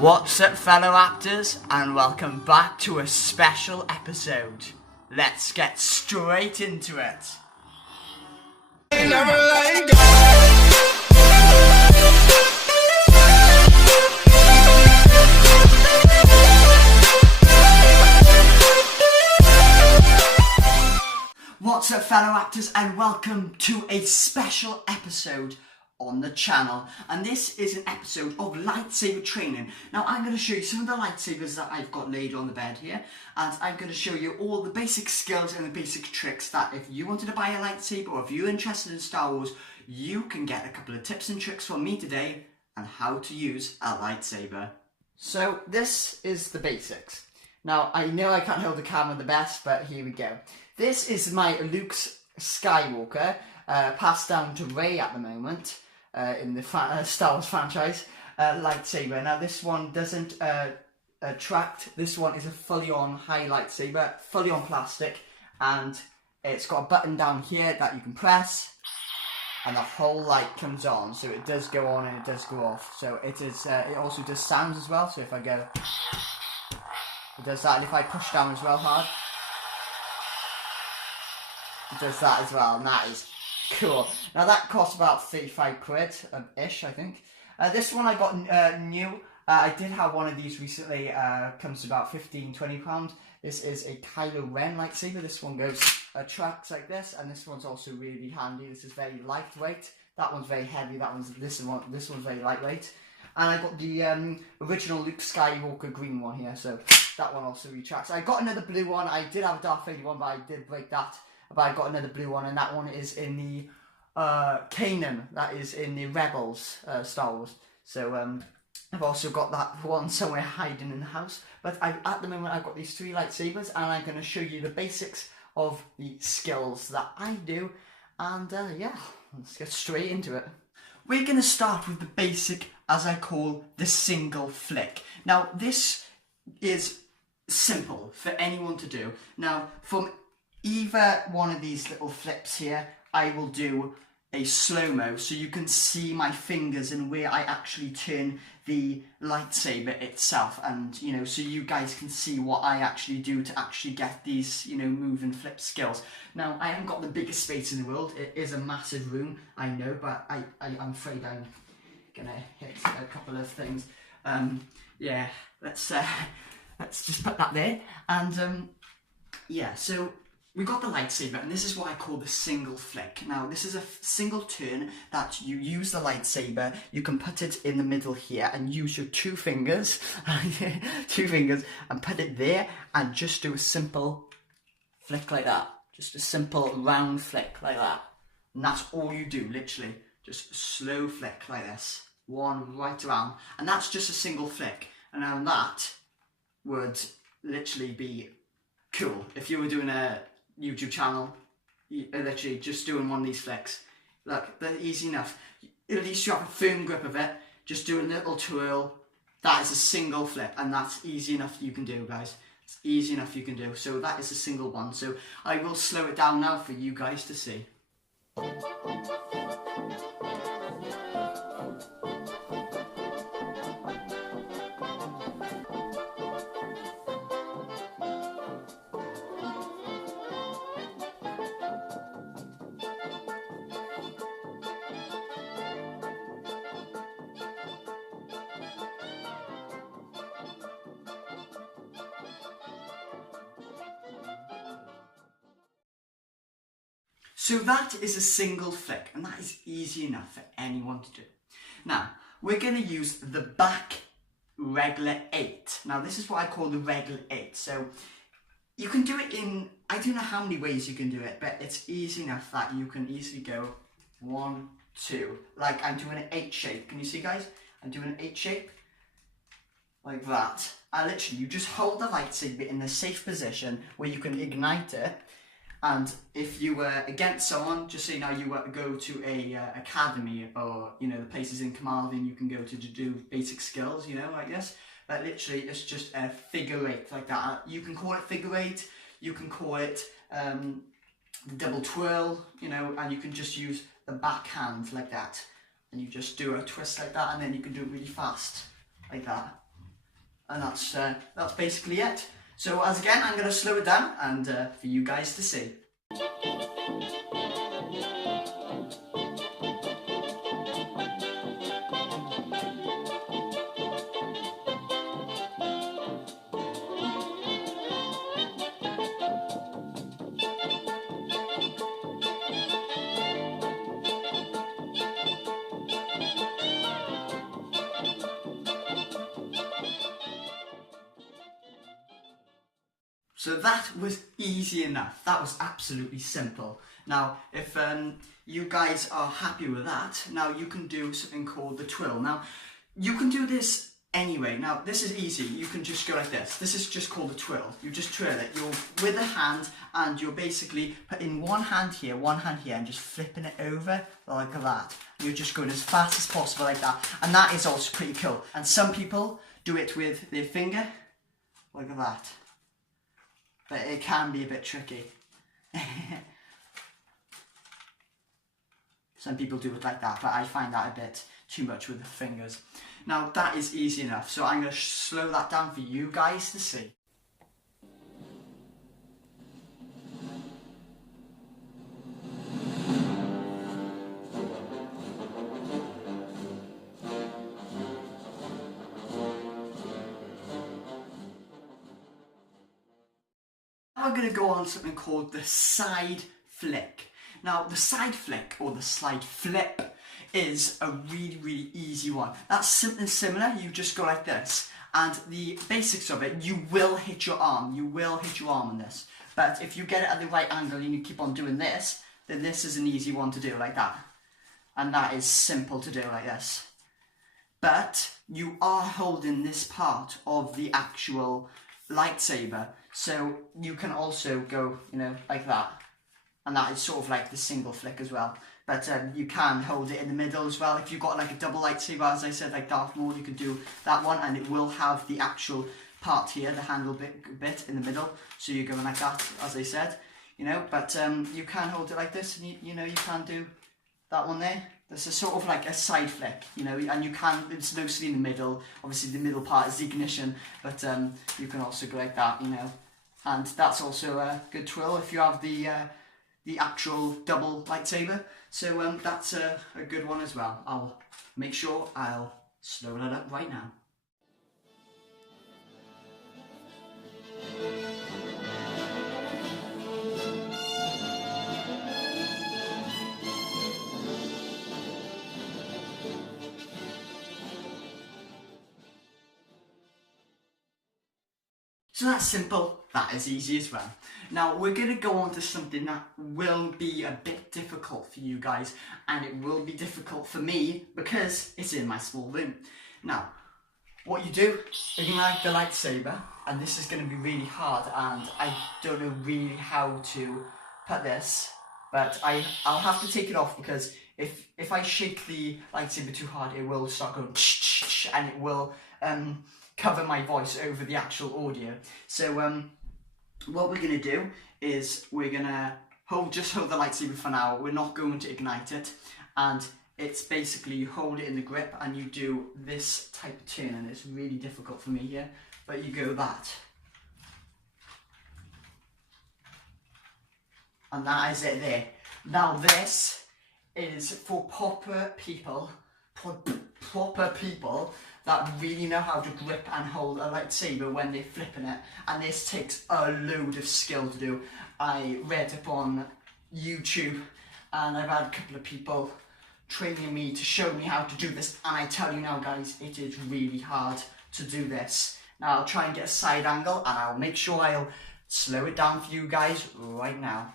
What's up, fellow actors, and welcome back to a special episode. Let's get straight into it. What's up, fellow actors, and welcome to a special episode on the channel. And this is an episode of lightsaber training. Now I'm going to show you some of the lightsabers that I've got laid on the bed here, and I'm going to show you all the basic skills and the basic tricks that if you wanted to buy a lightsaber or if you're interested in Star Wars, you can get a couple of tips and tricks from me today on how to use a lightsaber. So this is the basics. Now I know I can't hold the camera the best, but here we go. This is my Luke Skywalker, passed down to Rey at the moment. In the Star Wars franchise lightsaber. Now this one doesn't attract. This one is a fully on high lightsaber, fully on plastic, and it's got a button down here that you can press and the whole light comes on, so it does go on and it does go off. So it is it also does sounds as well, so if I go, it does that, and if I push down as well hard, it does that as well, and that is cool. Now that cost about 35 quid ish, I think. This one I got new. I did have one of these recently. Comes to about 15-20 pounds. This is a Kylo Ren lightsaber. This one goes tracks like this, and this one's also really handy. This is very lightweight. That one's very heavy. This one's very lightweight. And I got the original Luke Skywalker green one here, so that one also retracts. I got another blue one. I did have a Darth Vader one, but I did break that. But I got another blue one, and that one is in the Kanan. That is in the Rebels Star Wars. So I've also got that one somewhere hiding in the house. But at the moment I've got these three lightsabers, and I'm going to show you the basics of the skills that I do. And yeah, let's get straight into it. We're going to start with the basic, as I call the single flick. Now this is simple for anyone to do. Now from either one of these little flips here, I will do a slow-mo so you can see my fingers and where I actually turn the lightsaber itself, and you know, so you guys can see what I actually do to actually get these, you know, move and flip skills. Now I haven't got the biggest space in the world. It is a massive room, I know, but I'm afraid I'm gonna hit a couple of things. Yeah, let's just put that there, and yeah, so we got the lightsaber, and this is what I call the single flick. Now this is a single turn that you use the lightsaber. You can put it in the middle here and use your two fingers and put it there and just do a simple flick like that. Just a simple round flick like that. And that's all you do, literally. Just a slow flick like this. One right around. And that's just a single flick. And now that would literally be cool if you were doing a YouTube channel, literally just doing one of these flicks. Look, they're easy enough. At least you have a firm grip of it. Just do a little twirl. That is a single flip, and that's easy enough you can do, guys. It's easy enough you can do. So that is a single one. So I will slow it down now for you guys to see. So that is a single flick, and that is easy enough for anyone to do. Now, we're going to use the back regular 8. Now, this is what I call the regular 8. So, you can do it in, I don't know how many ways you can do it, but it's easy enough that you can easily go 1, 2. Like, I'm doing an 8 shape. Can you see, guys? I'm doing an 8 shape. Like that. And literally, you just hold the lightsaber in a safe position where you can ignite it. And if you were against someone, just say now you were to go to a academy, or you know, the places in Carmarthen you can go to do basic skills, you know, like this. But literally it's just a figure 8 like that. You can call it figure 8, you can call it the double twirl, you know, and you can just use the back hand like that. And you just do a twist like that, and then you can do it really fast like that. And that's basically it. So as again, I'm going to slow it down and for you guys to see. So that was easy enough. That was absolutely simple. Now, if you guys are happy with that, now you can do something called the twirl. Now, you can do this anyway. Now, this is easy. You can just go like this. This is just called a twirl. You just twirl it. You're with a hand, and you're basically putting one hand here, and just flipping it over like that. You're just going as fast as possible like that. And that is also pretty cool. And some people do it with their finger, like that. But it can be a bit tricky. Some people do it like that, but I find that a bit too much with the fingers. Now that is easy enough, so I'm going to slow that down for you guys to see. Now we're going to go on something called the side flick. Now the side flick or the slide flip is a really easy one. That's something similar. You just go like this, and the basics of it, you will hit your arm. You will hit your arm on this. But if you get it at the right angle and you keep on doing this, then this is an easy one to do like that. And that is simple to do like this. But you are holding this part of the actual lightsaber, so you can also go, you know, like that, and that is sort of like the single flick as well. But you can hold it in the middle as well. If you've got like a double lightsaber, as I said, like Darth Maul, you can do that one, and it will have the actual part here, the handle bit in the middle. So you're going like that, as I said, you know. But you can hold it like this, and you know, you can do that one there. This is sort of like a side flick, you know, and you can, it's mostly in the middle. Obviously the middle part is the ignition, but you can also go like that, you know. And that's also a good twirl if you have the actual double lightsaber. So that's a good one as well. I'll make sure I'll slow that up right now. So that's simple, that is easy as well. Now we're going to go on to something that will be a bit difficult for you guys, and it will be difficult for me because it's in my small room. Now, what you do, ignite the lightsaber, and this is going to be really hard, and I don't know really how to put this, but I'll have to take it off, because if I shake the lightsaber too hard, it will start going and it will cover my voice over the actual audio. So what we're going to do is we're going to just hold the lightsaber for now. We're not going to ignite it, and it's basically you hold it in the grip and you do this type of turn, and it's really difficult for me here, but you go that. And that is it there. Now this is for proper people that really know how to grip and hold a lightsaber when they're flipping it, and this takes a load of skill to do. I read up on YouTube, and I've had a couple of people training me to show me how to do this, and I tell you now guys, it is really hard to do this. Now I'll try and get a side angle, and I'll make sure I'll slow it down for you guys right now.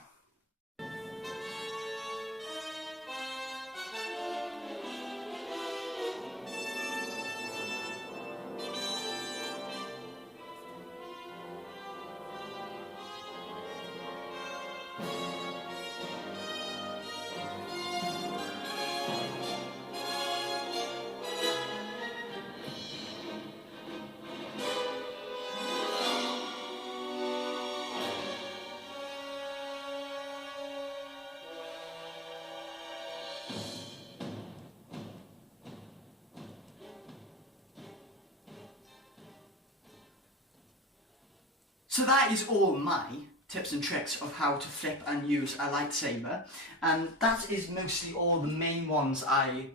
So that is all my tips and tricks of how to flip and use a lightsaber, and that is mostly all the main ones I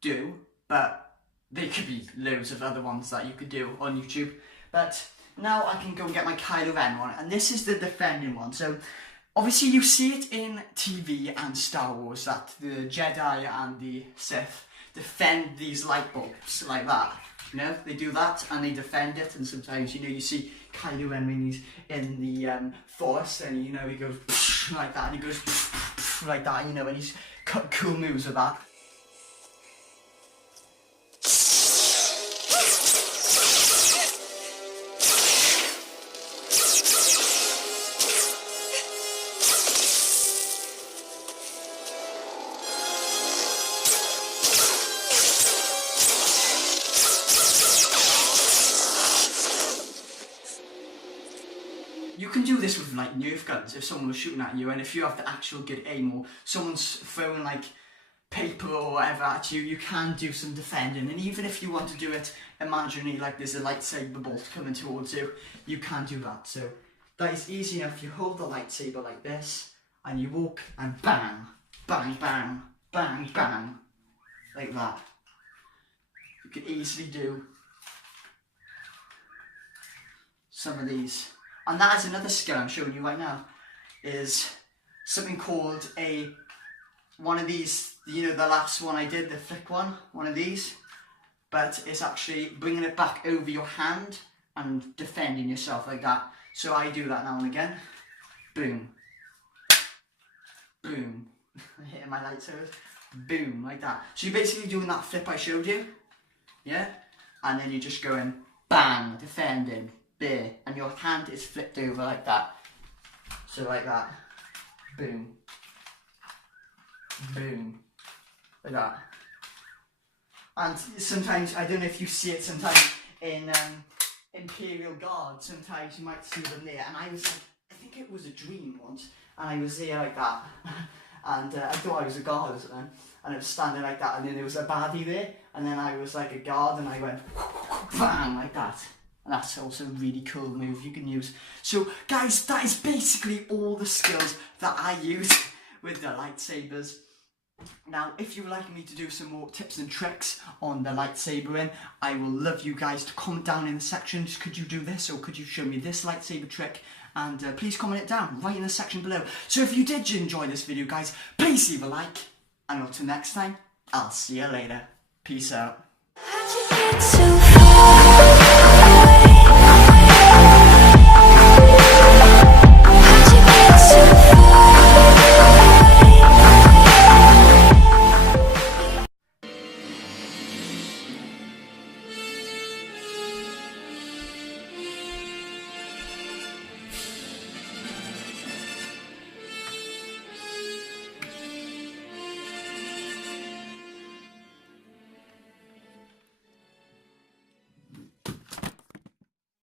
do, but there could be loads of other ones that you could do on YouTube. But now I can go and get my Kylo Ren one, and this is the defending one. So obviously you see it in TV and Star Wars that the Jedi and the Sith defend these light bulbs like that. You know, they do that and they defend it, and sometimes, you know, you see Kylo Ren when he's in the Force, and, you know, he goes like that, and he goes like that, you know, and he's got cool moves with that. You can do this with like Nerf guns if someone was shooting at you, and if you have the actual good aim, or someone's throwing like paper or whatever at you, you can do some defending. And even if you want to do it imaginary, like there's a lightsaber bolt coming towards you, you can do that. So that is easy enough. You hold the lightsaber like this, and you walk and bang, bang, bang, bang, bang, like that. You can easily do some of these. And that is another skill I'm showing you right now, is something called one of these, you know, the last one I did, the flick one of these, but it's actually bringing it back over your hand and defending yourself like that. So I do that now and again. Boom. Boom. Hitting my lightsabers. Boom, like that. So you're basically doing that flip I showed you, yeah? And then you're just going bang, defending. There, and your hand is flipped over like that. So like that. Boom. Boom. Like that. And sometimes, I don't know if you see it sometimes in Imperial Guard, sometimes you might see them there. And I was like, I think it was a dream once, and I was there like that. And I thought I was a guard or something, and I was standing like that, and then there was a baddie there, and then I was like a guard, and I went bam, like that. And that's also a really cool move you can use. So guys, that is basically all the skills that I use with the lightsabers. Now, if you would like me to do some more tips and tricks on the lightsabering, I will love you guys to comment down in the sections. Could you do this, or could you show me this lightsaber trick? And please comment it down right in the section below. So if you did enjoy this video, guys, please leave a like. And until next time, I'll see you later. Peace out.